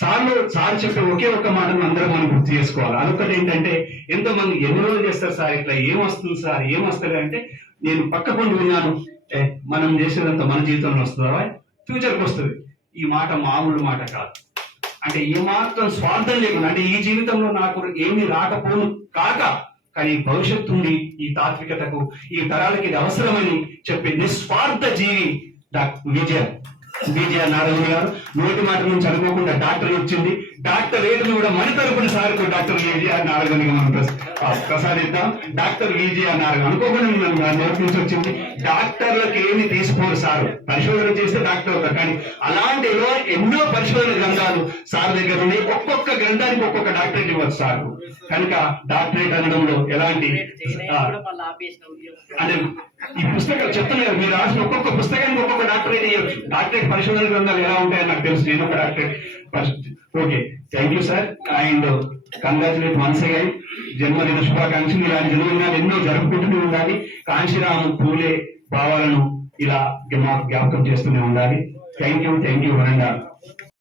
Sir చెప్పే ఒకే ఒక్క మాటను అందరం మనం గుర్తు చేసుకోవాలి. అదొకటి ఏంటంటే, ఎంతో మంది ఎన్ని రోజులు చేస్తారు సార్, ఇట్లా ఏమొస్తుంది సార్, ఏమొస్తుంది అంటే, నేను పక్క పండు విన్నాను, మనం చేసేదంతా మన జీవితంలో వస్తుందా, ఫ్యూచర్కి వస్తుంది. ఈ మాట మామూలు మాట కాదు. అంటే ఏమాత్రం స్వార్థం లేకుండా, అంటే ఈ జీవితంలో నాకు ఏమి రాకపోను కాక, కానీ భవిష్యత్తు ఉండి ఈ తాత్వికతకు, ఈ తరాలకి ఇది అవసరమని చెప్పే నిస్వార్థ జీవి విజయ నారాయణ గారు. నోటి మాట నుంచి అనుకోకుండా డాక్టర్ వచ్చింది. డాక్టర్ రేటు కూడా మన తరపున సార్కు డాక్టర్ విజయ నారాయణ మనం ప్రసాదిద్దాం. డాక్టర్ విజయ నారాయణ అనుకోకుండా నోటి నుంచి వచ్చింది. డాక్టర్లకు ఏమి తీసుకోరు సార్, పరిశోధన చేస్తే డాక్టర్ అవుతారు. కానీ అలాంటి ఎన్నో పరిశోధన గ్రంథాలు సార్ దగ్గర ఉన్నాయి. ఒక్కొక్క గ్రంథానికి ఒక్కొక్క డాక్టరేట్ ఇవ్వచ్చు సార్. కనుక డాక్టరేట్ అనడంలో ఎలాంటి అంటే ఈ పుస్తకాలు చెప్తున్నారు, మీరు రాసిన ఒక్కొక్క పుస్తకానికి ఒక్కొక్క డాక్టరేట్ ఇవ్వచ్చు. డాక్టరేట్ పరిశోధన గ్రంథాలు ఎలా ఉంటాయో నాకు తెలుసు, నేను ఒక doctorate. Okay, thank you sir, and congratulate once again. జన్మదిన శుభాకాంక్షలు. ఇలాంటి జన్మదినాలు ఎన్నో జరుపుకుంటూనే ఉండాలి. కాంశీరామ్ పూలే భావాలను ఇలా జ్ఞాపకం చేస్తూనే ఉండాలి. Thank you one and all.